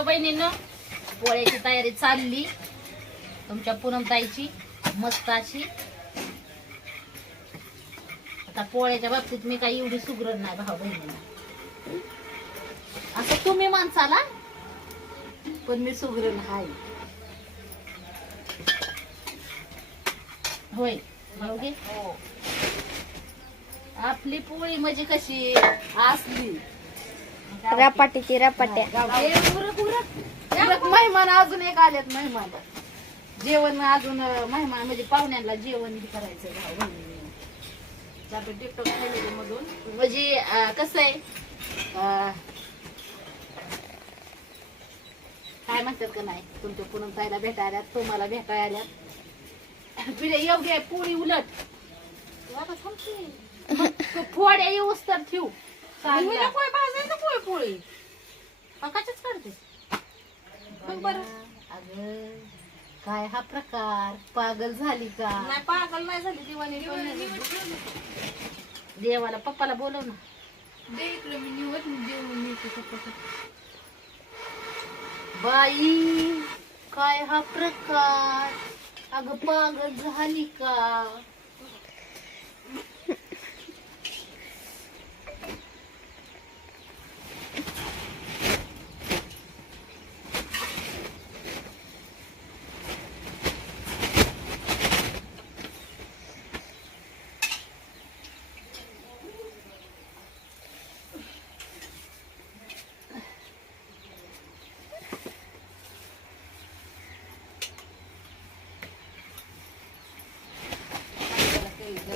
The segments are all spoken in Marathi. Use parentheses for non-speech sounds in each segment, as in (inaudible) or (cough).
भाऊ बहिणींनो. पोळ्याची तयारी चालली. तुमच्या पूनमताईची मस्त अशी आता पोळ्याच्या बाबतीत मी काही एवढी सुगरण नाही भाऊ बहिणींना. असं तुम्ही माणसाला पण मी सुगरण आहे होय भाऊ घे. आपली पोळी म्हणजे कशी? असली. रपाटीची रपाट्या मेहमान अजून एक आलेत मेहमान. जेवण अजून मेहमान म्हणजे पाहुण्यांना जेवण हे करायचं भाऊ बहिणींनी. आपण टिकटॉक फॅमिली मधून. म्हणजे अं, कसं आहे? अं, काय म्हणतात का नाही? तुमच्या पुनम ताईला भेटायला तुम्हाला भेटायला पिढे एवढी आहे पोळी उलट. तू आता थांबते. मग तू फोड्या येऊस तर ठेवू. पोळी पोळी. पकाचच काढते बघ बरं. अगं काय हा प्रकार? पागल झाली का? नाही पागल नाही झाली दिवाणी पण नाही झाली. देवाला पप्पाला बोलव ना. दे इकडे मी बाई काय हा प्रकार? अगं पागल झाली का?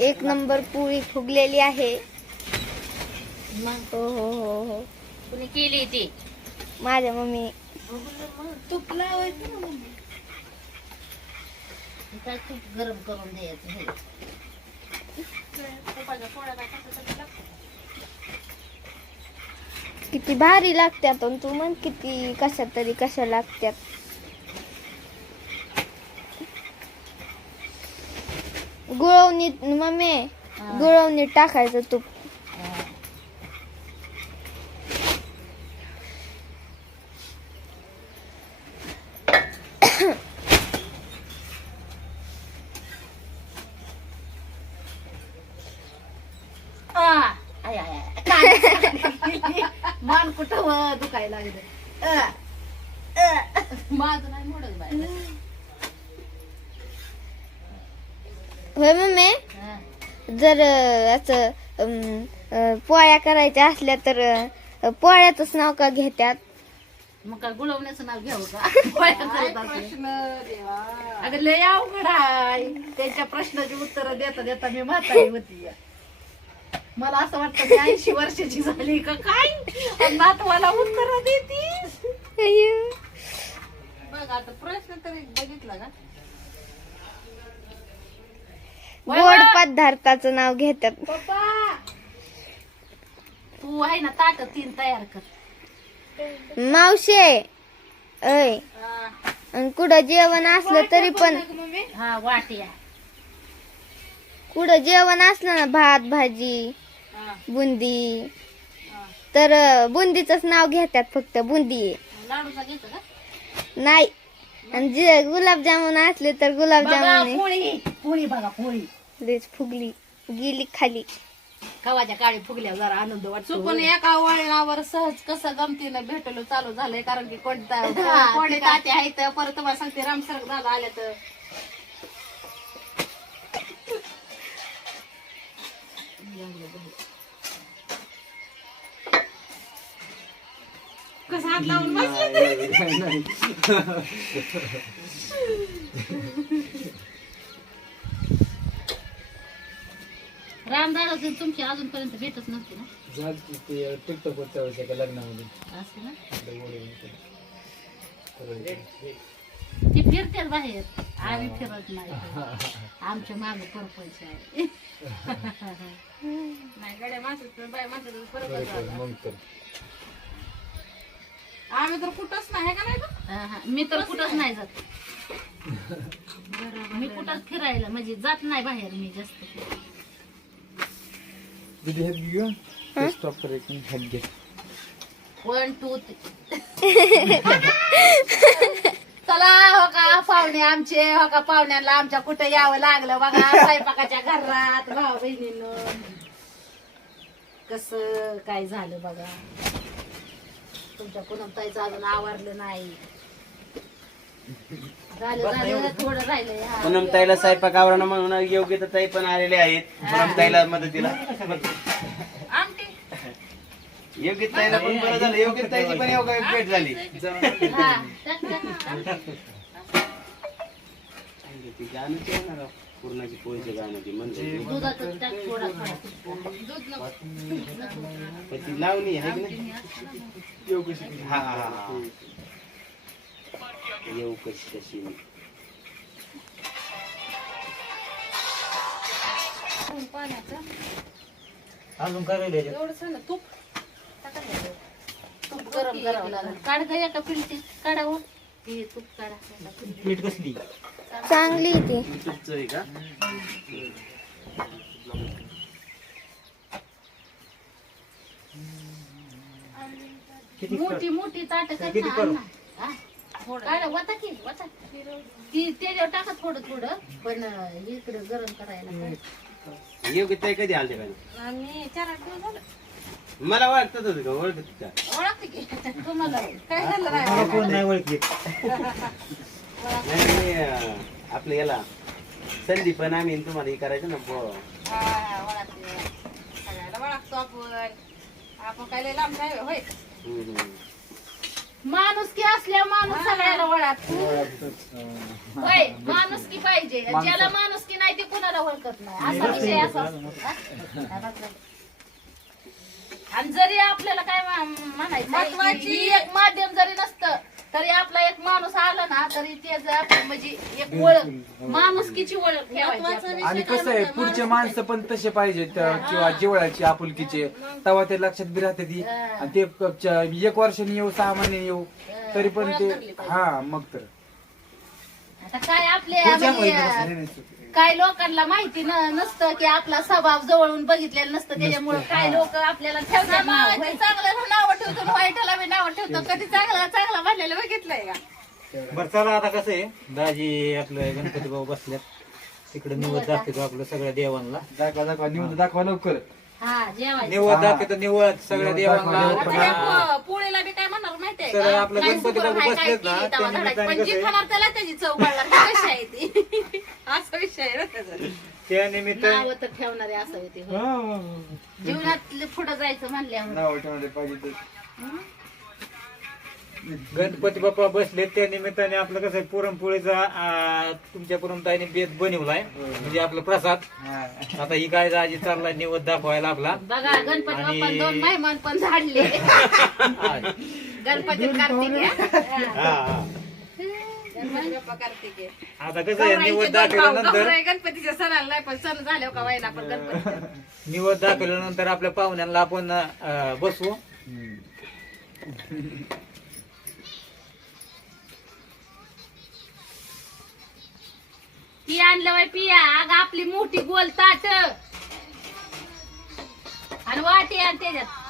एक नंबर पोळी फुगलेली आहे. मग हो हो हो हो. कुणी केली ती? माझ्या मम्मी. तूप लावायचं ना मम्मी. काय खूप गरम करून द्यायचं हे. पप्पाच्या पोळ्या काय टाकायचं लागतं. किती भारी लागत्यात आणि तू म्हण किती कशा तरी कशा लागत्यात. गुळवणी मम्मी. गुळवणी टाकायचं तूप हा. आ, आय, आय, आय. काय? (laughs) मान कुठं व दुखायला लागलं अ. माझं नाही मोडत बाय होय मम्मी. जर असं पोळ्या करायच्या असल्या तर अं, पोळ्याचंच नाव का घेत्यात? मग काय गुळवण्याचं नाव घ्यावं का? पोळ्या करत असले. अगं लय अवघड आहे. त्यांच्या प्रश्नाची उत्तर देता देता मी म्हातारी होती. मला असं वाटतं मी ऐंशी वर्षाची झाली का काय? नातवाला उत्तर देती बघ आता प्रश्न तरी बघितला का? गोड पदार्थाचं नाव घेतात. पप्पा. तू आहे ना ताट तीन तयार कर. मावशे आणि कुठं जेवण असलं तरी पण हा वाट्या. कुठं जेवण असलं ना भात भाजी हा, बुंदी. तर अं, बुंदीचंच नाव घेतात फक्त बुंदी. का? नाही. आणि जे गुलाबजामुन असले तर गुलाबजामुन पोळी. पोळी बघा पोळी. लईच फुगली. गेली खाली. गव्हाच्या काळी फुगल्या जरा आनंद वाटतो. चुकून एका वळणावर सहज कसं गमतीनं भेटलो चालू झालंय कारण की कोणता कोणी ताते आहेत. परत तुम्हाला सांगते रामसरक झाला आल्या तर. कसं हात लावून बसले (laughs) (laughs) रामदादा तुमची अजूनपर्यंत भेटच नव्हती ना? झालं की ते टिकटॉक वर एका लग्नामध्ये. असं ना. तर ते फिरतात बाहेर. आम्ही फिरत नाही. आमच्या माग परपंच आहे. नाही गड्या माणसाचं बाय माणसाचं फरक बरं, झाला. मग तर. आम्ही तर कुठंच नाही का नाही गं? हा, हा. मी तर कुठंच नाही जात. (laughs) मी कुठंच फिरायला म्हणजे जात नाही बाहेर मी जास्त. दीदी हेल्प घेऊ स्टॉप कर एक मिनिट हेल्प घे वन टू चला हो का? पाहुणे आमचे हो का? पाहुण्यांना आमच्या कुठे यावं लागलं बघा? स्वयंपाकाच्या घरात भाऊ बहिणीनं. कस काय झालं बघा? तुमच्या पुनमताईचं अजून आवरलं नाही. पूनम ताईला स्वयंपाक म्हणून योग्य ताई पण आलेले आहेत. पूनम ताईला मदतीला. योग्य ताईला पण बरं झालं. योग्य ताईची पण योग्य भेट झाली. हा, गाणं पूर्णाची पोळीचं गाणं ती म्हणजे ती. लावणी आहे की नाही? हा हा हा. येऊ कशी तशी मी. अजून? तूप. गरम लागलं. काढ ग एका पिलटी काढावं तूप काढा. प्लेट कसली? चांगली ती. तुमचं आहे का? किती मोठी मोठी ताट कर? किती करू? हा? काढा वता की वता. ती त्याच्यावर टाका थोडं थोडं. पण इकडे गरम करायला योग्य ताई कधी आलते का आम्ही चार आठ दिवस झालं. मला वाटत होतं का? ओळखत का? ओळखते की. तुम्हाला काय झालं नाही मला कोण नाही ओळखी नाही नाही, अं, आपलं याला संदीप पण आम्ही तुम्हाला हे करायचं ना बो. सगळ्याला ओळखतो आपण. आपण काय लय लांब नाही होय? हम्म, हम्म. माणूस की असल्या माणूस सगळ्याला ओळखतो होय माणूस की पाहिजे ज्याला माणूस की नाही ते कुणाला ओळखत नाही. असा विषय असा. असतो. हा? आणि जरी आपल्याला काय म्हणायचं एक माध्यम जरी नसतं तरी आपला एक माणूस आला ना तरी त्याचं आपण म्हणजे एक ओळख माणुसकीची ओळख ठेवायची. आणि कसं आहे पुढचे माणसं पण तसे पाहिजेत अं, किंवा जिवळाची आपुलकीचे. तेव्हा ते लक्षात बी राहते ती. आणि ते क- च- एक वर्षाने येऊ सहा महिने येऊ तरी पण ते हा मग तर. आता काय म्हणजे, काय लोकांना माहिती न- नसतं की आपला स्वभाव जवळून बघितलेलं नसतं. त्याच्यामुळे काय लोक आपल्याला ठेवतात. चांगलं नाव ठेवतो वाईटाला बी नाव ठेवतो. कधी चांगला चांगला म्हणलेलं बघितलंय का? बरं चला आता कसं आहे? दाजी आपलं गणपती बाबा बसल्यात तिकडे निवड दाखवतो आपलं सगळ्या देवांना? दाखवा दाखवा निवड दाखवा लवकर. हा जेवायचं. निवड दाखवतो निवड सगळ्या देवांना आता पुन्हा ह्या पो- पोळीला बी काय म्हणणार माहितीये का? आपलं काय गणपती बाबा आहे, काय बसलेत ना, केली त्या तेव्हा धडाक. निमित्ताने पण कसं जी आहे? खाणार त्याला त्याची चव ती कशी आहे ती? असा विषय आहे ना त्याचा. त्या नाव तर ठेवणारे असं होते हो. जीवनात पुढे जायचं म्हणल्यावर. नाव ठेवले पाहिजे. गणपती बाप्पा बसले त्या निमित्ताने आपलं कसं आहे पुरणपोळीचा आ, तुमच्या पुरणताईने बेत बनवलाय म्हणजे आपलं प्रसाद. आता ही काय आजी चाललाय निवड दाखवायला आपला. बघा गणपती आणि- बाप्पा दोन मेहमान पण झाडले. (laughs) गणपती कार्तिक. हा हा. गणपती बाप्पा कार्तिक. आहे. आता कसं आहे गौराईचे निवड दोन भाऊ, दाखवल्यानंतर गौराई गणपतीच्या सणाला नाही पण सण झाले का वाईना पण गणपती निवड दाखवल्यानंतर आपल्या पाहुण्यांना आपण अ, बसवू. ती आणलं बाई पिया. अग आपली मोठी गोल ताट. आणि वाटी आणि त्याच्यात.